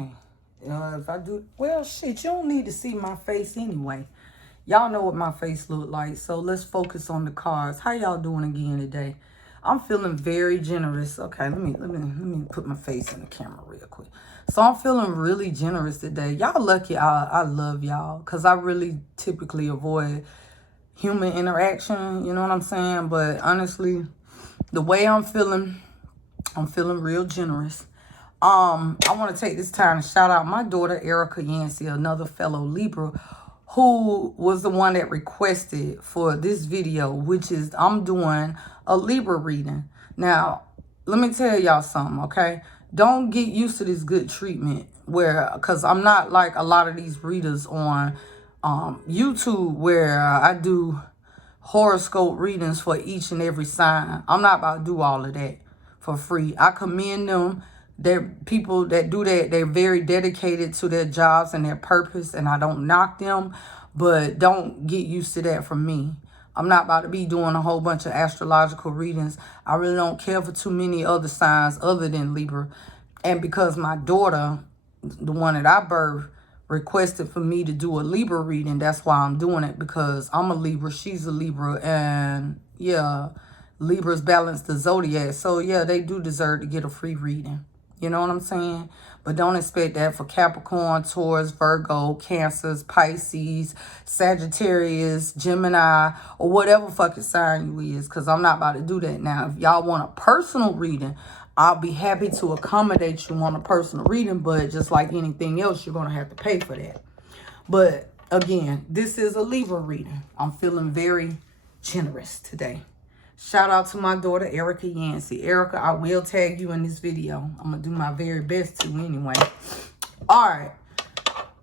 Okay. If I do, well, shit, you don't need to see my face anyway. Y'all know what my face look like, so let's focus on the cards. How y'all doing again today? I'm feeling very generous. Okay, let me put my face in the camera real quick. So I'm feeling really generous today. Y'all lucky. I love y'all because I really typically avoid human interaction. You know what I'm saying? But honestly, the way I'm feeling real generous. I want to take this time to shout out my daughter, Erica Yancey, another fellow Libra, who was the one that requested for this video, which is I'm doing a Libra reading. Now, let me tell y'all something, okay? Don't get used to this good treatment because I'm not like a lot of these readers on YouTube where I do horoscope readings for each and every sign. I'm not about to do all of that for free. I commend them. They're people that do that. They're very dedicated to their jobs and their purpose, and I don't knock them, but don't get used to that from me. I'm not about to be doing a whole bunch of astrological readings. I really don't care for too many other signs other than Libra. And because my daughter, the one that I birthed, requested for me to do a Libra reading, that's why I'm doing it, because I'm a Libra, she's a Libra, and yeah, Libras balance the zodiac. So yeah, they do deserve to get a free reading. You know what I'm saying? But don't expect that for Capricorn, Taurus, Virgo, Cancers, Pisces, Sagittarius, Gemini, or whatever fucking sign you is, because I'm not about to do that. Now, if y'all want a personal reading, I'll be happy to accommodate you on a personal reading, but just like anything else, you're going to have to pay for that. But again, this is a Libra reading. I'm feeling very generous today. Shout out to my daughter, Erica Yancey. Erica, I will tag you in this video. I'm going to do my very best to anyway. All right.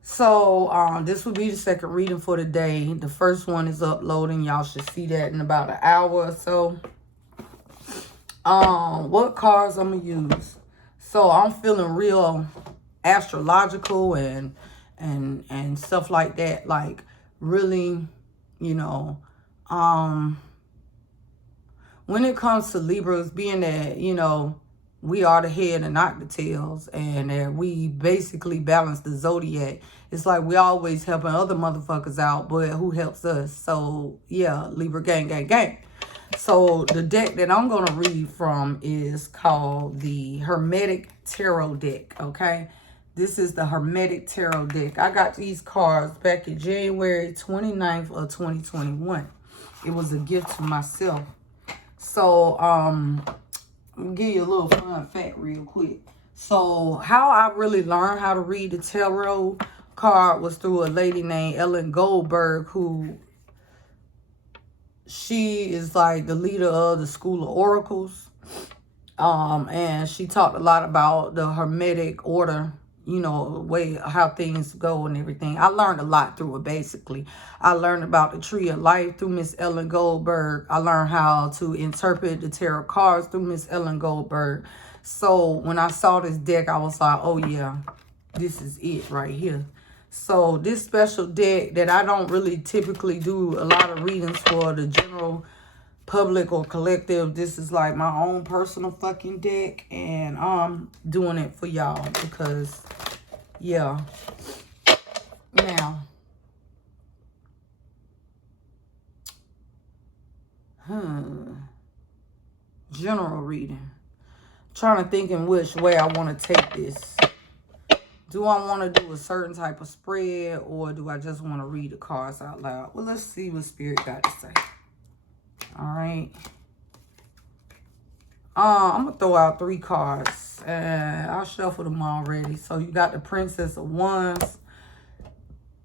So, this will be the second reading for the day. The first one is uploading. Y'all should see that in about an hour or so. What cards I'm going to use? So, I'm feeling real astrological and stuff like that. Like, really, you know, when it comes to Libras, being that, you know, we are the head and not the tails, and that we basically balance the zodiac, it's like we always helping other motherfuckers out, but who helps us? So, yeah, Libra gang, gang, gang. So, the deck that I'm going to read from is called the Hermetic Tarot deck, okay? This is the Hermetic Tarot deck. I got these cards back in January 29th of 2021. It was a gift to myself. So, I'm going to give you a little fun fact real quick. So, how I really learned how to read the tarot card was through a lady named Ellen Goldberg, who she is like the leader of the School of Oracles. And she talked a lot about the Hermetic order, you know, the way how things go and everything. I learned a lot through it, basically. I learned about the Tree of Life through Miss Ellen Goldberg. I learned how to interpret the tarot cards through Miss Ellen Goldberg. So when I saw this deck, I was like, oh yeah, this is it right here. So this special deck that I don't really typically do a lot of readings for the general public or collective, this is like my own personal fucking deck, and I'm doing it for y'all because, yeah. Now, general reading. Trying to think in which way I want to take this. Do I want to do a certain type of spread, or do I just want to read the cards out loud? Well, let's see what Spirit got to say. All right. I'm going to throw out 3 cards. I'll shuffle them already. So you got the Princess of Wands.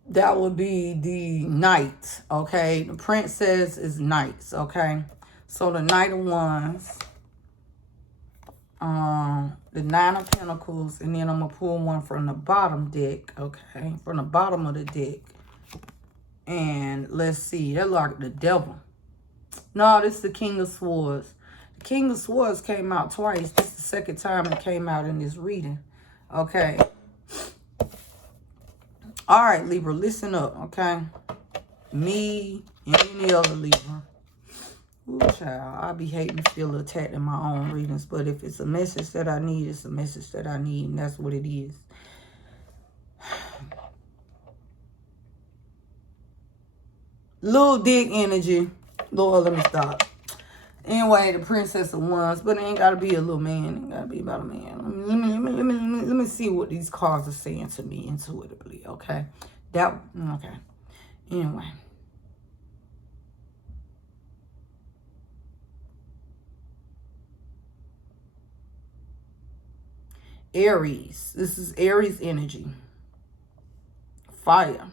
That would be the Knight, okay? The Princess is Knights, okay? So the Knight of Wands. The Nine of Pentacles. And then I'm going to pull one from the bottom deck, okay? From the bottom of the deck. And let's see. They're like the Devil. No, this is the King of Swords. The King of Swords came out twice. This is the second time it came out in this reading. Okay. All right, Libra, listen up, okay? Me and any other Libra. Ooh, child, I be hating to feel attacked in my own readings. But if it's a message that I need, it's a message that I need. And that's what it is. Little dick energy. Lord, let me stop. Anyway, the Princess of Wands, but it ain't gotta be a little man. It ain't gotta be about a man. Let me see what these cards are saying to me intuitively. Okay, okay. Anyway, Aries. This is Aries energy. Fire.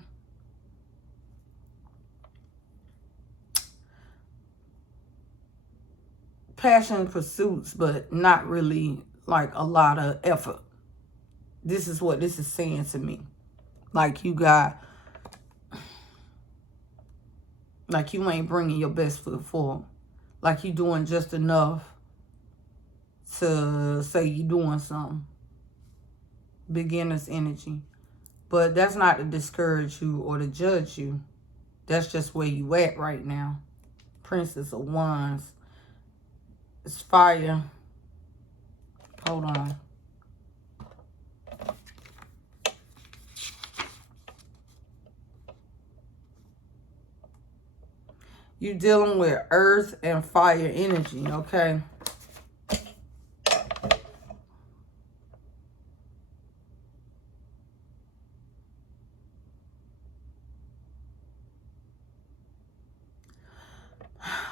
Passion pursuits, but not really like a lot of effort. This is what this is saying to me. Like you ain't bringing your best foot forward. Like you doing just enough to say you doing something. Beginner's energy. But that's not to discourage you or to judge you. That's just where you at right now. Princess of Wands. It's fire. Hold on. You dealing with earth and fire energy, okay?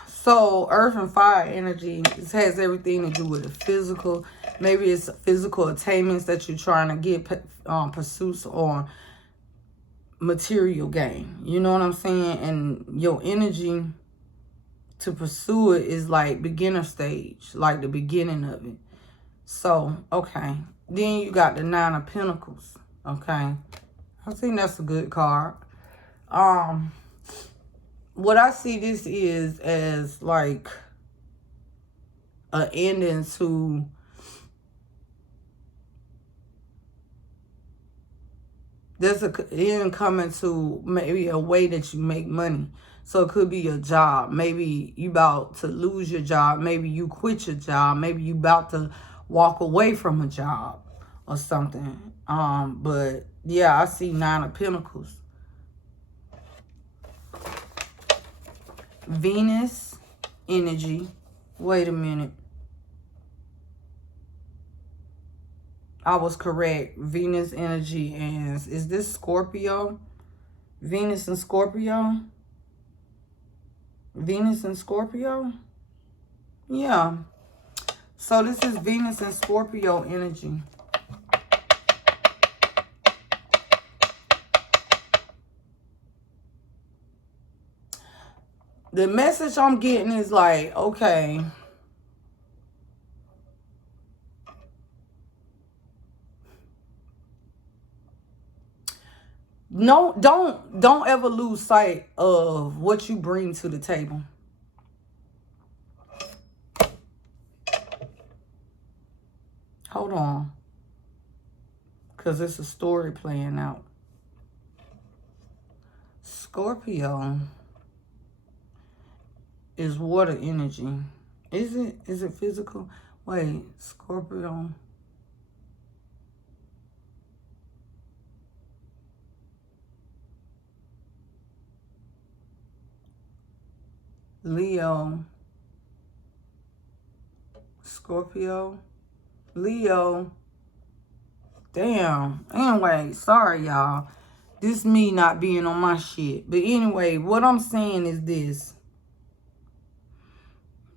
So, earth and fire energy, this has everything to do with the physical. Maybe it's physical attainments that you're trying to get, pursuits on material gain. You know what I'm saying? And your energy to pursue it is like beginner stage, like the beginning of it. So, okay. Then you got the Nine of Pentacles, okay? I think that's a good card. What I see this is as like an ending to there's an end coming to maybe a way that you make money. So it could be your job. Maybe you about to lose your job. Maybe you quit your job. Maybe you about to walk away from a job or something. But yeah, I see Nine of Pentacles. Venus energy. Wait a minute. I was correct. Venus energy. And is this Scorpio? Venus and Scorpio? Venus and Scorpio? Yeah. So this is Venus and Scorpio energy. The message I'm getting is like, okay, no, don't ever lose sight of what you bring to the table. Hold on. Because it's a story playing out. Scorpio is water energy. Is it physical? Wait, Scorpio. Leo. Scorpio. Leo. Damn. Anyway, sorry, y'all. This me not being on my shit. But anyway, what I'm saying is this.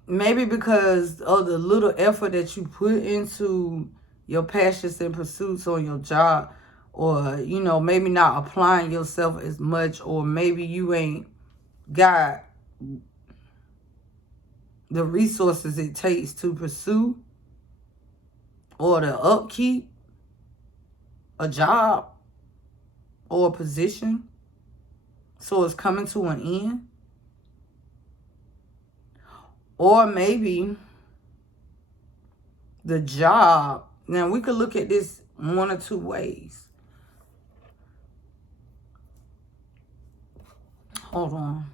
Maybe because of the little effort that you put into your passions and pursuits on your job, or, you know, maybe not applying yourself as much, or maybe you ain't got the resources it takes to pursue or to upkeep a job or a position. So it's coming to an end. Or maybe the job. Now, we could look at this one or two ways. Hold on.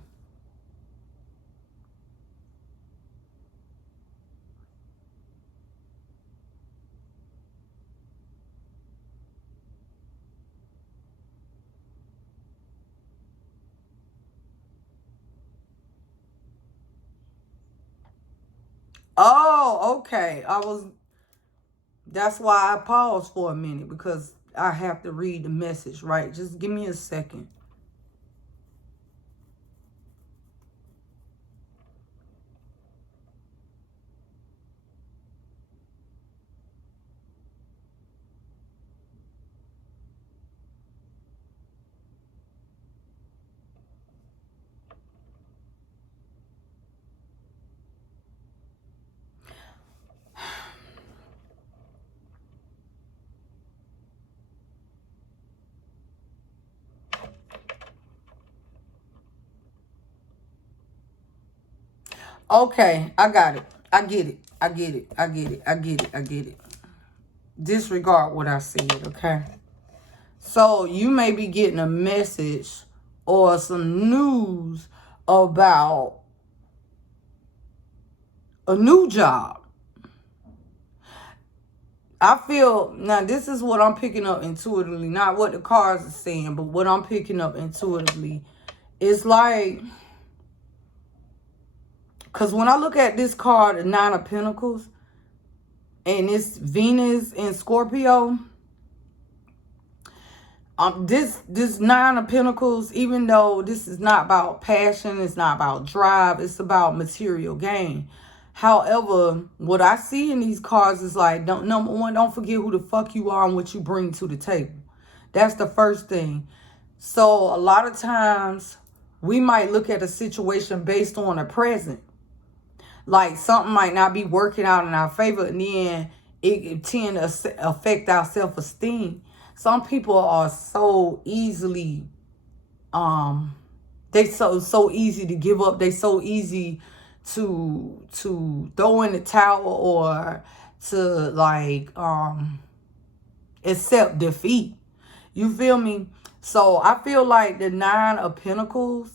Oh, okay. That's why I paused for a minute, because I have to read the message, right? Just give me a second. Okay, I got it. I get it. I get it. I get it. I get it. I get it. Disregard what I said, okay? So you may be getting a message or some news about a new job. I feel, now this is what I'm picking up intuitively, not what the cards are saying, but what I'm picking up intuitively. It's like, because when I look at this card, the Nine of Pentacles, and it's Venus in Scorpio, this Nine of Pentacles, even though this is not about passion, it's not about drive, it's about material gain. However, what I see in these cards is like, number one, don't forget who the fuck you are and what you bring to the table. That's the first thing. So a lot of times we might look at a situation based on the present. Like something might not be working out in our favor, and then it tend to affect our self-esteem. Some people are so easily, they so easy to give up. They so easy to throw in the towel, or to like accept defeat. You feel me? So I feel like the Nine of Pentacles,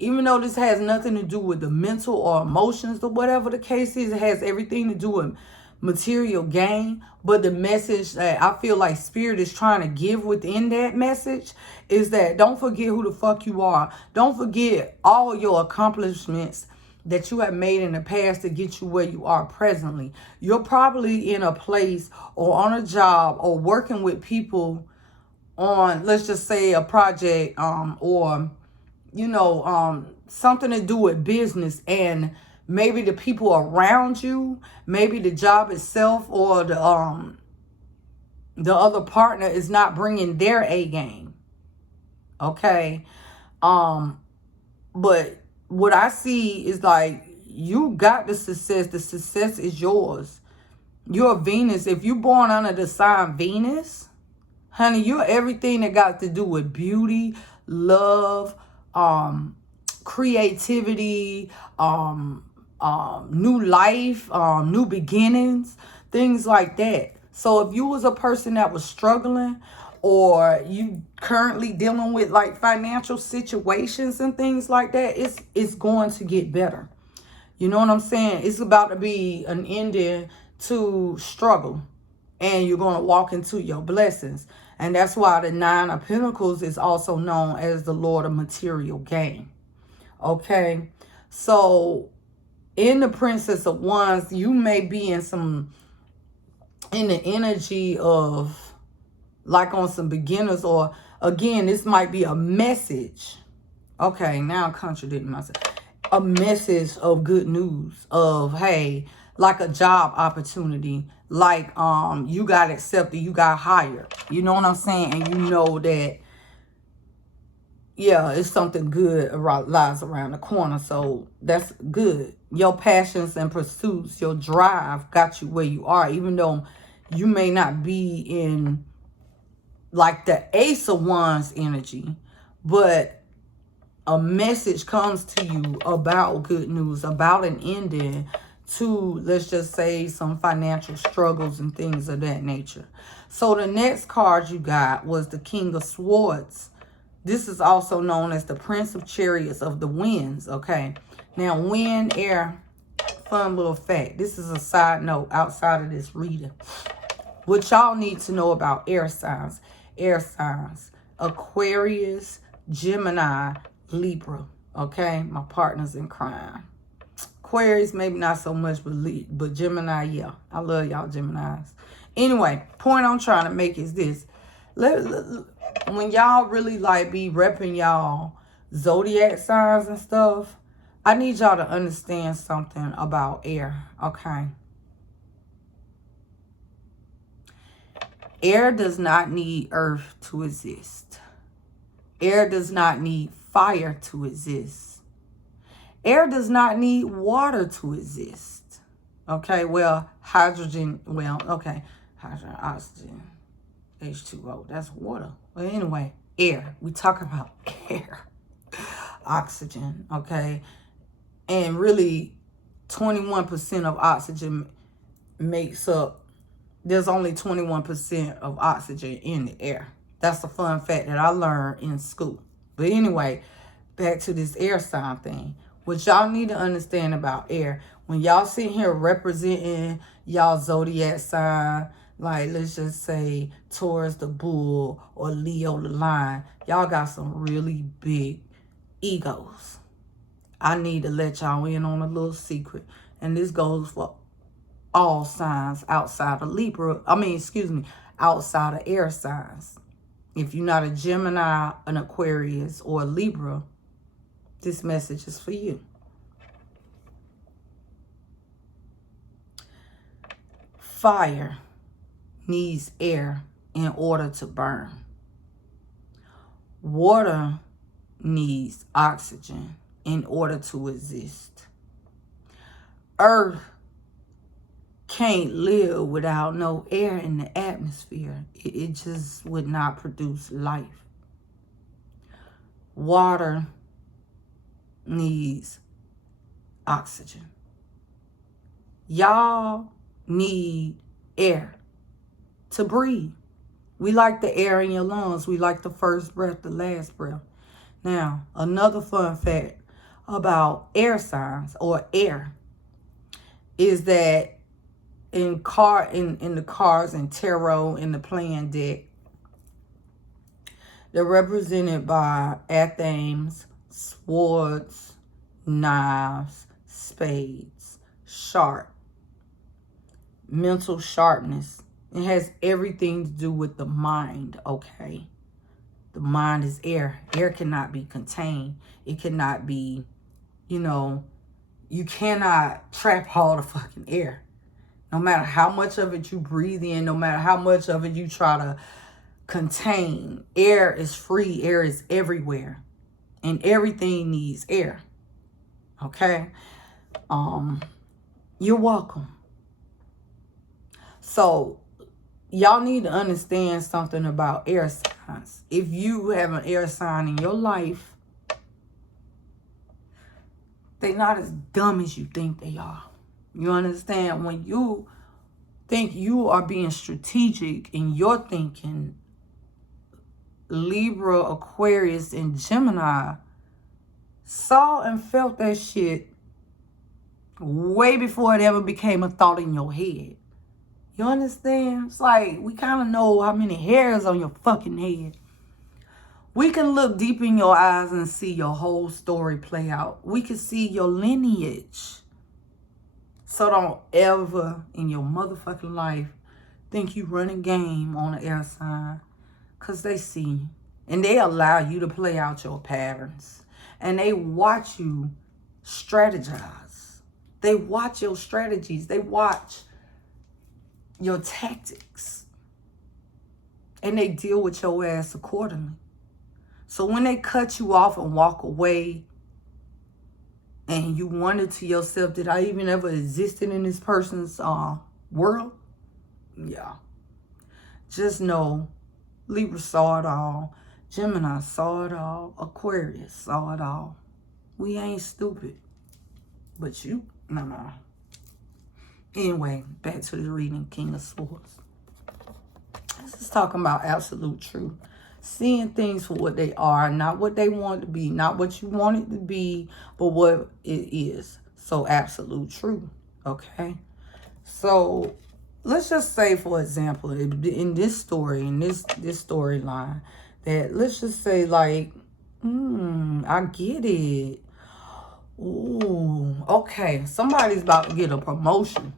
even though this has nothing to do with the mental or emotions or whatever the case is, it has everything to do with material gain. But the message that I feel like Spirit is trying to give within that message is that don't forget who the fuck you are. Don't forget all your accomplishments that you have made in the past to get you where you are presently. You're probably in a place or on a job or working with people on, let's just say, a project, or something to do with business, and maybe the people around you, maybe the job itself, or the other partner is not bringing their A game. Okay. But what I see is like, you got the success. The success is yours. You're Venus. If you're born under the sign Venus, honey, you're everything that got to do with beauty, love, creativity, new life, new beginnings, things like that. So if you was a person that was struggling, or you currently dealing with like financial situations and things like that, it's going to get better. You know what I'm saying? It's about to be an ending to struggle, and you're going to walk into your blessings. And that's why the Nine of Pentacles is also known as the Lord of Material Gain. Okay? So in the Princess of Wands, you may be in the energy of like on some beginners, or again, this might be a message. Okay, now I'm contradicting myself. A message of good news of, hey, like a job opportunity, like you got accepted, you got hired. You know what I'm saying? And you know that, yeah, it's something good lies around the corner. So that's good. Your passions and pursuits, your drive got you where you are, even though you may not be in like the Ace of Wands energy, but a message comes to you about good news, about an ending to, let's just say, some financial struggles and things of that nature. So the next card you got was the King of Swords. This is also known as the Prince of Chariots of the Winds, okay? Now, wind, air, fun little fact. This is a side note outside of this reading. What y'all need to know about air signs. Air signs. Aquarius, Gemini, Libra. Okay? My partners in crime. Aquarius, maybe not so much, but Gemini, yeah. I love y'all Geminis. Anyway, point I'm trying to make is this. When y'all really like be repping y'all zodiac signs and stuff, I need y'all to understand something about air, okay? Air does not need earth to exist. Air does not need fire to exist. Air does not need water to exist. Okay, well, hydrogen, okay, hydrogen, oxygen, H2O, that's water. Well, anyway, air. We talk about air, oxygen, okay? And really, 21% of oxygen makes up, there's only 21% of oxygen in the air. That's a fun fact that I learned in school. But anyway, back to this air sign thing. What y'all need to understand about air, when y'all sit here representing y'all zodiac sign, like let's just say Taurus the bull or Leo the lion, y'all got some really big egos. I need to let y'all in on a little secret. And this goes for all signs outside of Libra. Outside of air signs. If you're not a Gemini, an Aquarius, or a Libra, this message is for you. Fire needs air in order to burn. Water needs oxygen in order to exist. Earth can't live without no air in the atmosphere. It just would not produce life. Water needs oxygen. Y'all need air to breathe. We like the air in your lungs. We like the first breath, the last breath. Now, another fun fact about air signs or air is that in the cards and tarot in the playing deck, they're represented by Athens, swords, knives, spades, sharp, mental sharpness. It has everything to do with the mind, okay? The mind is air. Air cannot be contained. It cannot be, you cannot trap all the fucking air. No matter how much of it you breathe in, no matter how much of it you try to contain, air is free. Air is everywhere. And everything needs air. Okay? You're welcome. So, y'all need to understand something about air signs. If you have an air sign in your life, they're not as dumb as you think they are. You understand? When you think you are being strategic in your thinking, Libra, Aquarius, and Gemini saw and felt that shit way before it ever became a thought in your head. You understand? It's like we kind of know how many hairs on your fucking head. We can look deep in your eyes and see your whole story play out. We can see your lineage. So don't ever in your motherfucking life think you run a game on an air sign. Because they see you. And they allow you to play out your patterns. And they watch you strategize. They watch your strategies. They watch your tactics. And they deal with your ass accordingly. So when they cut you off and walk away, and you wonder to yourself, did I even ever existed in this person's world? Yeah. Just know, Libra saw it all. Gemini saw it all. Aquarius saw it all. We ain't stupid. But you, no. Anyway, back to the reading, King of Swords. This is talking about absolute truth. Seeing things for what they are, not what they want to be, not what you want it to be, but what it is. So absolute truth, okay? So let's just say, for example, in this story, in this storyline, that let's just say like, I get it. Ooh, okay. Somebody's about to get a promotion.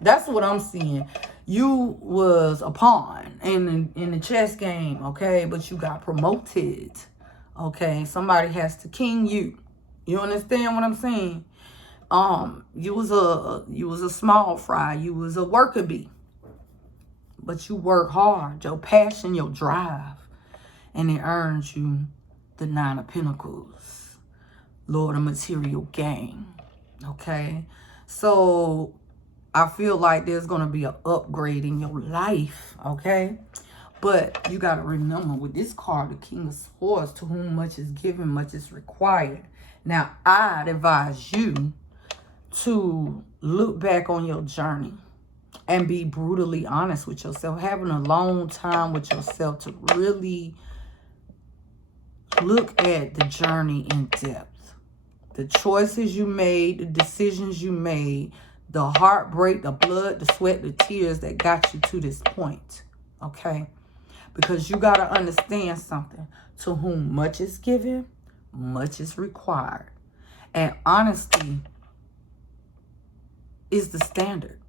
That's what I'm seeing. You was a pawn in the chess game, okay? But you got promoted, okay? Somebody has to king you. You understand what I'm saying? You was a small fry. You was a worker bee. But you work hard. Your passion, your drive. And it earns you the 9 of Pentacles. Lord of material gain. Okay? So I feel like there's going to be an upgrade in your life. Okay? But you got to remember with this card, the King of Swords, to whom much is given, much is required. Now, I'd advise you to look back on your journey and be brutally honest with yourself. Having a long time with yourself to really look at the journey in depth. The choices you made, the decisions you made, the heartbreak, the blood, the sweat, the tears that got you to this point. Okay? Because you got to understand something. To whom much is given, much is required. And honesty is the standard.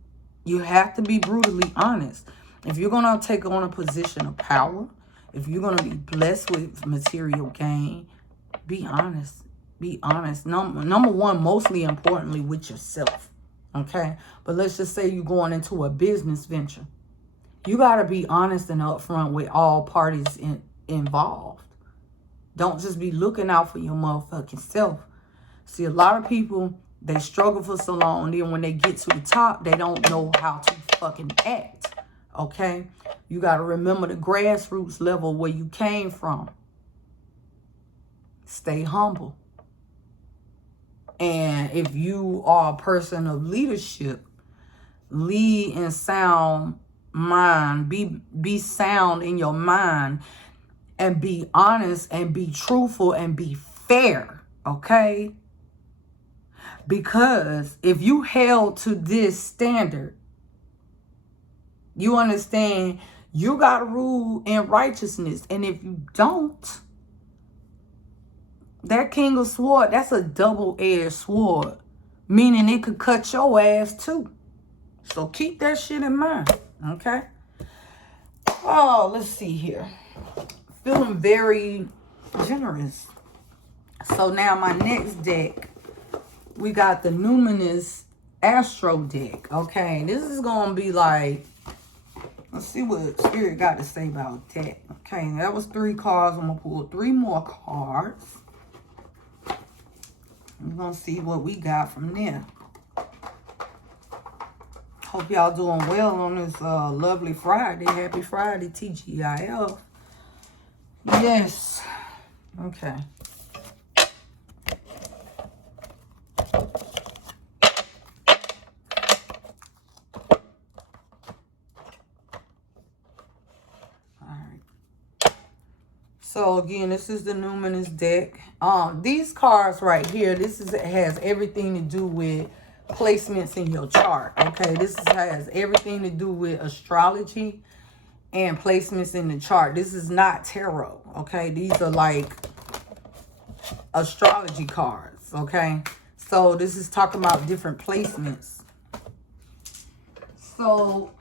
You have to be brutally honest. If you're going to take on a position of power, if you're going to be blessed with material gain, be honest. Be honest. Number one, mostly importantly, with yourself. Okay? But let's just say you're going into a business venture. You got to be honest and upfront with all parties involved. Don't just be looking out for your motherfucking self. See, a lot of people, they struggle for so long. Then when they get to the top, they don't know how to fucking act. Okay? You got to remember the grassroots level where you came from. Stay humble. And if you are a person of leadership, lead in sound mind. Be sound in your mind. And be honest and be truthful and be fair. Okay? Because if you held to this standard, you understand you got to rule in righteousness. And if you don't, that King of Swords, that's a double-edged sword. Meaning it could cut your ass too. So keep that shit in mind. Okay? Oh, let's see here. Feeling very generous. So now my next deck, we got the Numinous Astro deck. Okay, this is going to be like, let's see what Spirit got to say about that. Okay, that was 3 cards. I'm going to pull 3 more cards. We're going to see what we got from there. Hope y'all doing well on this lovely Friday. Happy Friday, TGIF. Yes. Okay. So again, this is the Numinous deck. These cards right here, has everything to do with placements in your chart. Okay, has everything to do with astrology and placements in the chart. This is not tarot. Okay, these are like astrology cards. Okay, so this is talking about different placements. So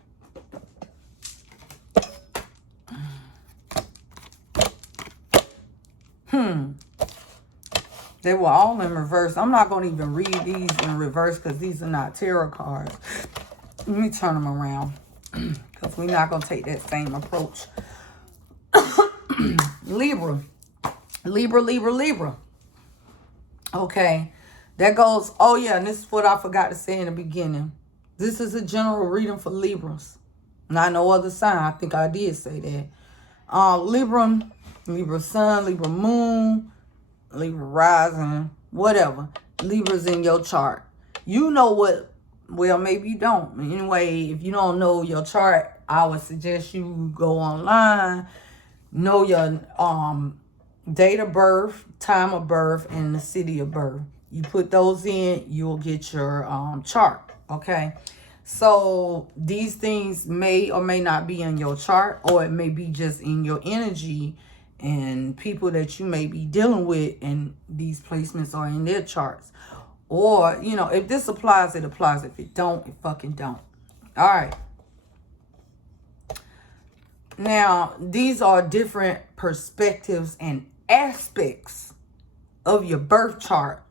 they were all in reverse. I'm not going to even read these in reverse because these are not tarot cards. Let me turn them around because we're not going to take that same approach. Libra. Libra, Libra, Libra. Okay. That goes, oh yeah, and this is what I forgot to say in the beginning. This is a general reading for Libras. Not no other sign. I think I did say that. Libra, Libra Sun, Libra Moon, Libra Rising, whatever. Libra's in your chart. You know what, well, maybe you don't. Anyway, if you don't know your chart, I would suggest you go online, know your date of birth, time of birth, and the city of birth. You put those in, you'll get your chart, okay? So these things may or may not be in your chart, or it may be just in your energy and people that you may be dealing with, and these placements are in their charts. Or, you know, if this applies, it applies. If it don't, it fucking don't. All right. Now, these are different perspectives and aspects of your birth chart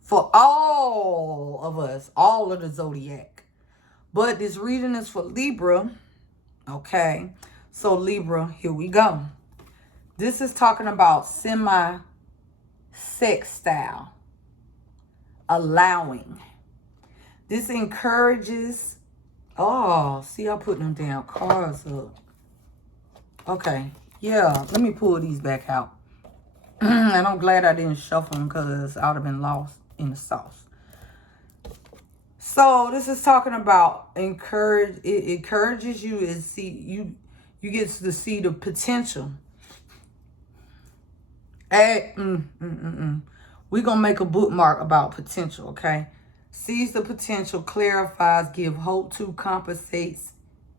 for all of us, all of the zodiac. But this reading is for Libra. Okay. So Libra, here we go. This is talking about semi-sextile. Allowing. This encourages. Oh, see, I put them damn cards up. Okay. Yeah, let me pull these back out. And I'm glad I didn't shuffle them because I would have been lost in the sauce. So this is talking about it encourages you to see you get to see the potential. We're gonna make a bookmark about potential, okay? Sees the potential, clarifies, give hope to, compensates,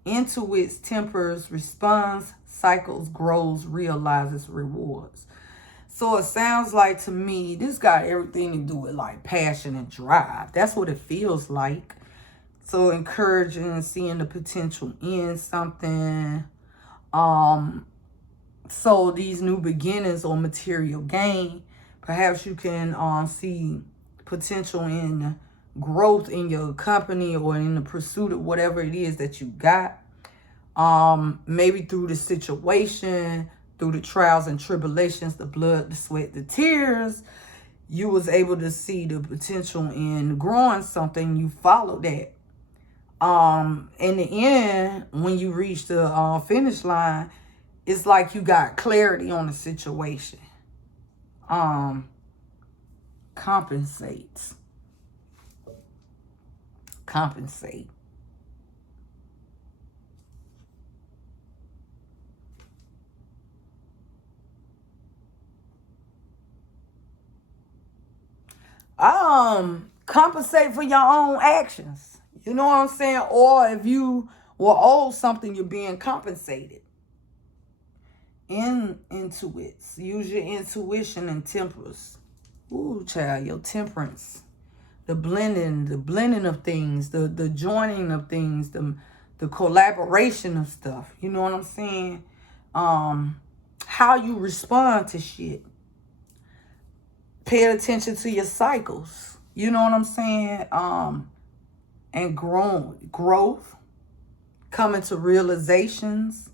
intuits, tempers, responds, cycles, grows, realizes, rewards. So it sounds like to me, this got everything to do with like passion and drive. That's what it feels like. So encouraging, seeing the potential in something. So these new beginnings or material gain, perhaps you can see potential in growth in your company or in the pursuit of whatever it is that you got. Maybe through the situation, through the trials and tribulations, the blood, the sweat, the tears, you was able to see the potential in growing something. You followed that. In the end, when you reach the finish line, it's like you got clarity on the situation. Compensate. Compensate for your own actions. You know what I'm saying? Or if you were owed something, you're being compensated. Into it. Use your intuition and tempers. Ooh, child, your temperance. The blending of things, the joining of things, the collaboration of stuff. You know what I'm saying? How you respond to shit. Pay attention to your cycles. You know what I'm saying? And growth, coming to realizations,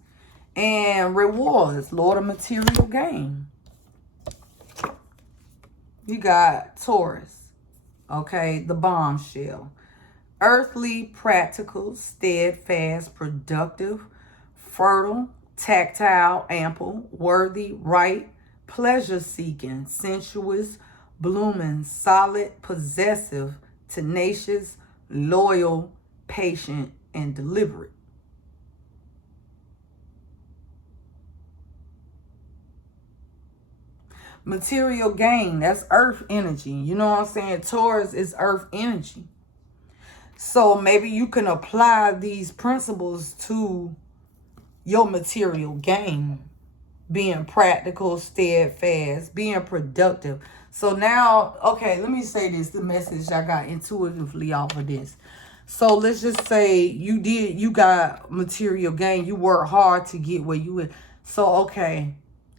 and rewards, Lord of material gain. You got Taurus, okay, the bombshell. Earthly, practical, steadfast, productive, fertile, tactile, ample, worthy, right, pleasure-seeking, sensuous, blooming, solid, possessive, tenacious, loyal, patient, and deliberate. Material gain, that's earth energy. You know what I'm saying? Taurus is earth energy. So maybe you can apply these principles to your material gain. Being practical, steadfast, being productive. So now, okay, let me say this, the message I got intuitively off of this. So let's just say you got material gain. You work hard to get where you at. So, okay,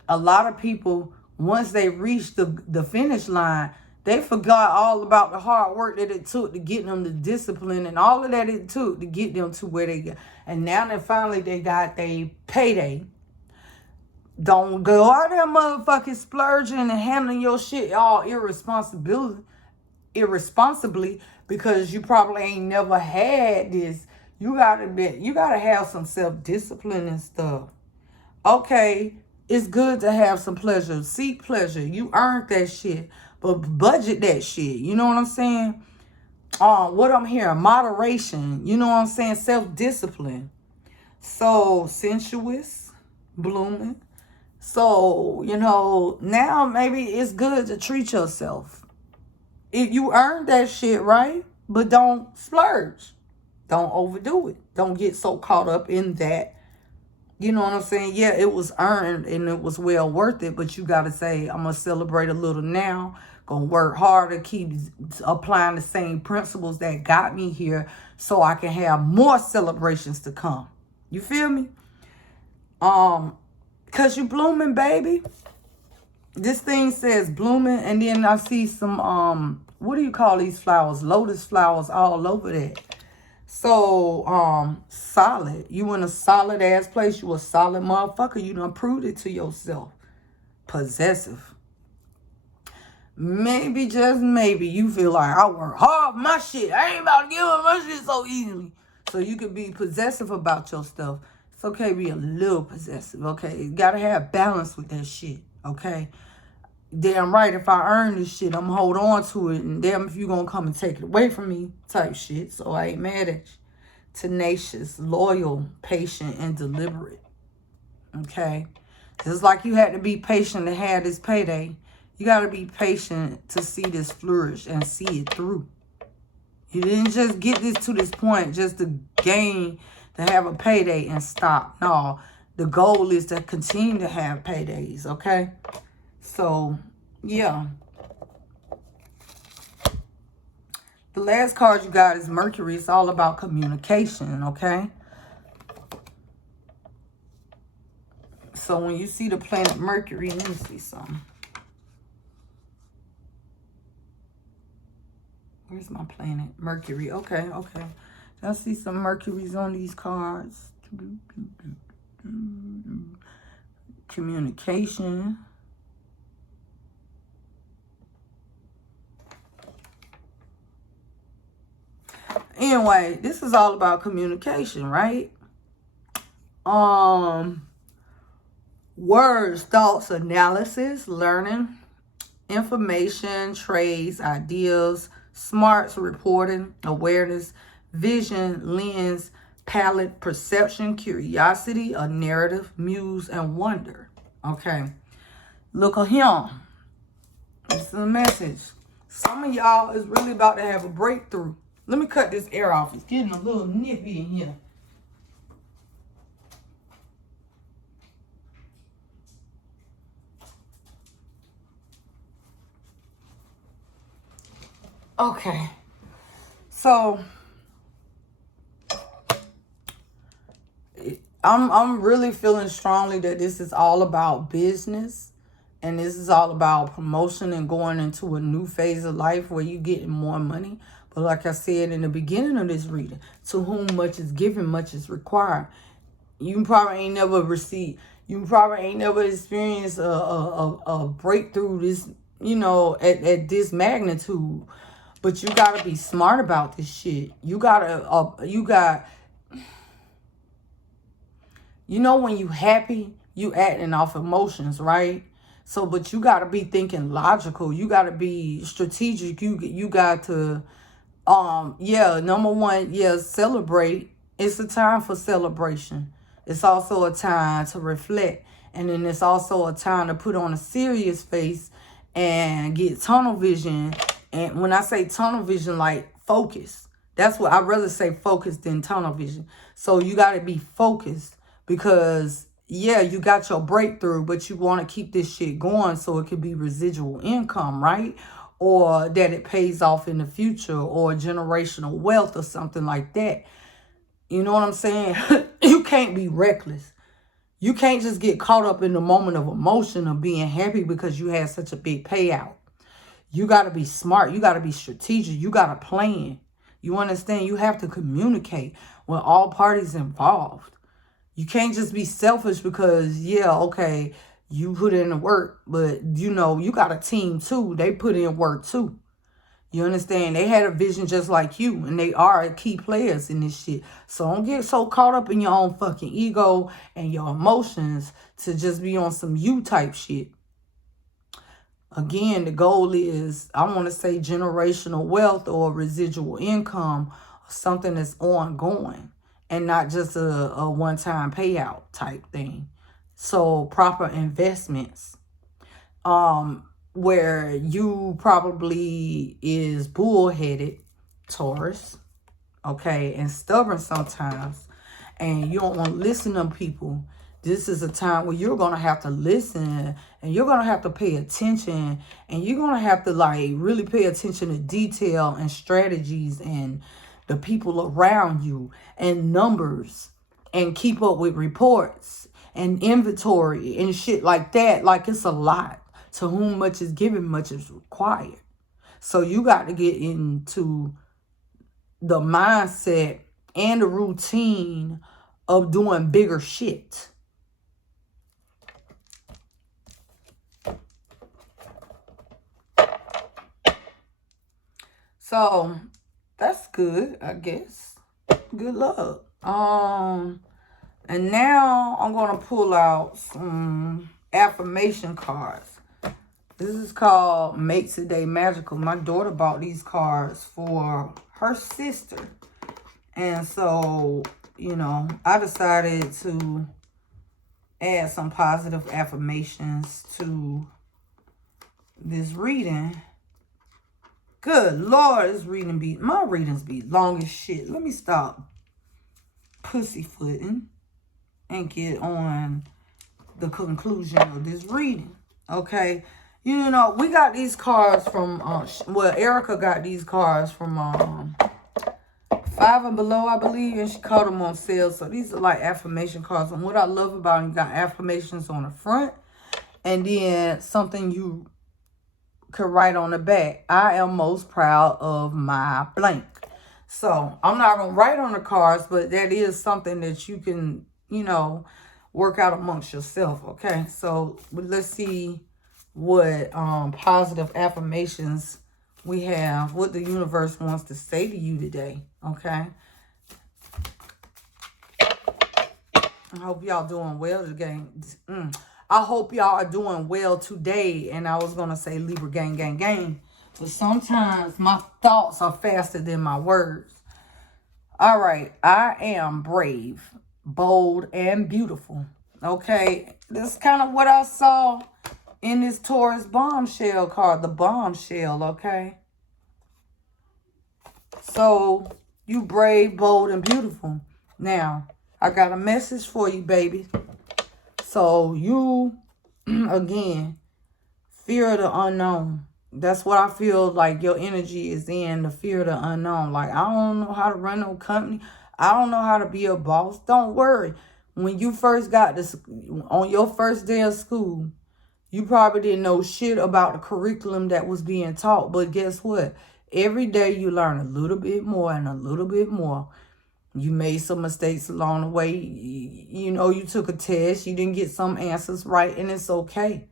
a lot of people, once they reach the finish line, they forgot all about the hard work that it took to get them the discipline and all of that it took to get them to where they got. And now that finally they got their payday. Don't go out there motherfucking splurging and handling your shit all irresponsibly because you probably ain't never had this. You gotta have some self-discipline and stuff. Okay, it's good to have some pleasure. Seek pleasure. You earned that shit. But budget that shit. You know what I'm saying? What I'm hearing, moderation. You know what I'm saying? Self-discipline. So, sensuous, blooming. So, you know, now maybe it's good to treat yourself. If you earned that shit, right? But don't splurge. Don't overdo it. Don't get so caught up in that You know what I'm saying? Yeah, it was earned and it was well worth it, but you got to say, I'm going to celebrate a little now, going to work harder, keep applying the same principles that got me here so I can have more celebrations to come. You feel me? Because you blooming, baby. This thing says blooming, and then I see some, what do you call these flowers? Lotus flowers all over that. So, solid. You in a solid ass place. You a solid motherfucker. You done proved it to yourself. Possessive. Maybe, just maybe, you feel like, I work hard for my shit. I ain't about to give up my shit so easily. So you could be possessive about your stuff. It's okay to be a little possessive, okay? You gotta have balance with that shit, okay? Damn right, if I earn this shit, I'm gonna hold on to it. And damn if you gonna come and take it away from me type shit. So I ain't mad at you. Tenacious, loyal, patient, and deliberate. Okay? Just like you had to be patient to have this payday, you got to be patient to see this flourish and see it through. You didn't just get this to this point just to gain, to have a payday and stop. No, the goal is to continue to have paydays, okay? So, yeah. The last card you got is Mercury. It's all about communication, okay? So when you see the planet Mercury, let me see something. Where's my planet? Mercury. Okay, okay. I see some Mercuries on these cards. Communication. Anyway, this is all about communication, right? Words, thoughts, analysis, learning, information, trades, ideas, smarts, reporting, awareness, vision, lens, palette, perception, curiosity, a narrative, muse, and wonder. Okay. Look at him. This is a message. Some of y'all is really about to have a breakthrough. Let me cut this air off. It's getting a little nippy in here. Okay. So I'm really feeling strongly that this is all about business, and this is all about promotion and going into a new phase of life where you're getting more money. But like I said in the beginning of this reading, to whom much is given, much is required. You probably ain't never received, you probably ain't never experienced a breakthrough this, you know, at this magnitude. But you got to be smart about this shit. You know, when you happy, you acting off emotions, right? So, but you got to be thinking logical. You got to be strategic. You got to, yeah, number one, yeah, celebrate. It's a time for celebration. It's also a time to reflect. And then it's also a time to put on a serious face and get tunnel vision. And when I say tunnel vision, like focus. That's what I'd rather say, focus than tunnel vision. So you got to be focused because, yeah, you got your breakthrough, but you want to keep this shit going so it could be residual income, right? Or that it pays off in the future, or generational wealth or something like that. You know what I'm saying? You can't be reckless. You can't just get caught up in the moment of emotion of being happy because you had such a big payout. You got to be smart. You got to be strategic. You got to plan. You understand? You have to communicate with all parties involved. You can't just be selfish because, yeah, okay, you put in the work, but, you know, you got a team too. They put in work too. You understand? They had a vision just like you, and they are key players in this shit. So don't get so caught up in your own fucking ego and your emotions to just be on some you type shit. Again, the goal is, I want to say, generational wealth or residual income, something that's ongoing and not just a one-time payout type thing. So proper investments, where you probably is bullheaded, Taurus, okay, and stubborn sometimes, and you don't want to listen to people This is a time where you're going to have to listen, and you're going to have to pay attention, and you're going to have to like really pay attention to detail and strategies and the people around you and numbers, and keep up with reports and inventory and shit like that. Like, it's a lot. To whom much is given, much is required. So you got to get into the mindset and the routine of doing bigger shit. So that's good, I guess. Good luck. And now I'm going to pull out some affirmation cards. This is called Make Today Magical. My daughter bought these cards for her sister. And so, you know, I decided to add some positive affirmations to this reading. Good Lord, my readings be long as shit. Let me stop pussyfooting and get on the conclusion of this reading. Okay. You know, we got these cards from, Erica got these cards from 5 and Below, I believe, and she caught them on sale. So these are like affirmation cards. And what I love about them, you got affirmations on the front, and then something you could write on the back. I am most proud of my blank. So I'm not going to write on the cards, but that is something that you can, you know, work out amongst yourself. Okay. So let's see what positive affirmations we have, what the universe wants to say to you today. Okay. I hope y'all doing well today. I hope y'all are doing well today. And I was going to say Libra gang, gang, gang. But sometimes my thoughts are faster than my words. All right. I am brave, bold, and beautiful. Okay. That's kind of what I saw in this Taurus bombshell card. The bombshell. Okay. So you brave, bold, and beautiful. Now, I got a message for you, baby. So you, again, fear of the unknown. That's what I feel like your energy is in, the fear of the unknown. Like, I don't know how to run no company. I don't know how to be a boss. Don't worry. When you first got this, on your first day of school, you probably didn't know shit about the curriculum that was being taught. But guess what? Every day you learn a little bit more and a little bit more. You made some mistakes along the way. You know, you took a test. You didn't get some answers right, and it's okay.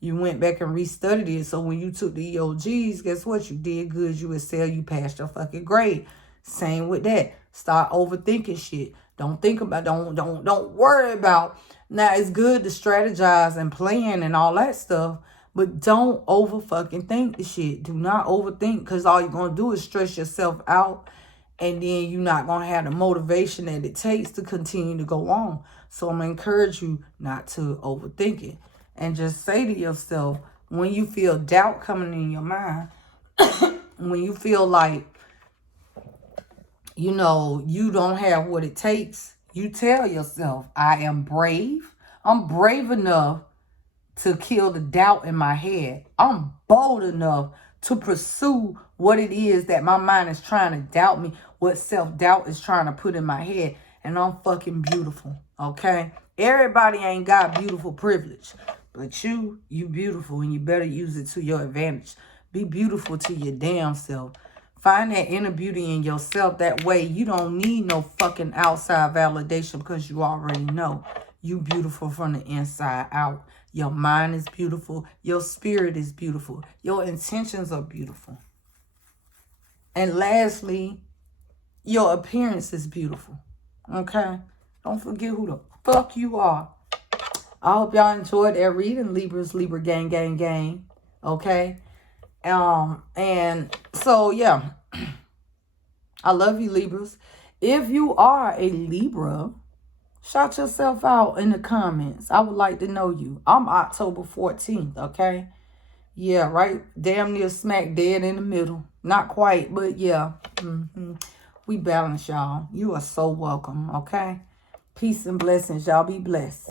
You went back and restudied it. So when you took the EOGs, guess what? You did good. You excelled. You passed your fucking grade. Same with that. Start overthinking shit. Don't think about, don't worry about. Now, it's good to strategize and plan and all that stuff, but don't over fucking think the shit. Do not overthink, because all you're going to do is stress yourself out, and then you're not going to have the motivation that it takes to continue to go on. So I'm going to encourage you not to overthink it. And just say to yourself, when you feel doubt coming in your mind, when you feel like, you know, you don't have what it takes, you tell yourself, I am brave. I'm brave enough to kill the doubt in my head. I'm bold enough to pursue what it is that my mind is trying to doubt me, what self-doubt is trying to put in my head. And I'm fucking beautiful, okay? Everybody ain't got beautiful privilege, but you beautiful, and you better use it to your advantage. Be beautiful to your damn self. Find that inner beauty in yourself. That way you don't need no fucking outside validation, because you already know you beautiful from the inside out. Your mind is beautiful. Your spirit is beautiful. Your intentions are beautiful. And lastly, your appearance is beautiful. Okay? Don't forget who the fuck you are. I hope y'all enjoyed that reading, Libras, Libra gang, gang, gang. Okay? And so, yeah. I love you, Libras. If you are a Libra, shout yourself out in the comments. I would like to know you. I'm October 14th, okay? Yeah, right? Damn near smack dead in the middle. Not quite, but yeah. We balance, y'all. You are so welcome, okay? Peace and blessings. Y'all be blessed.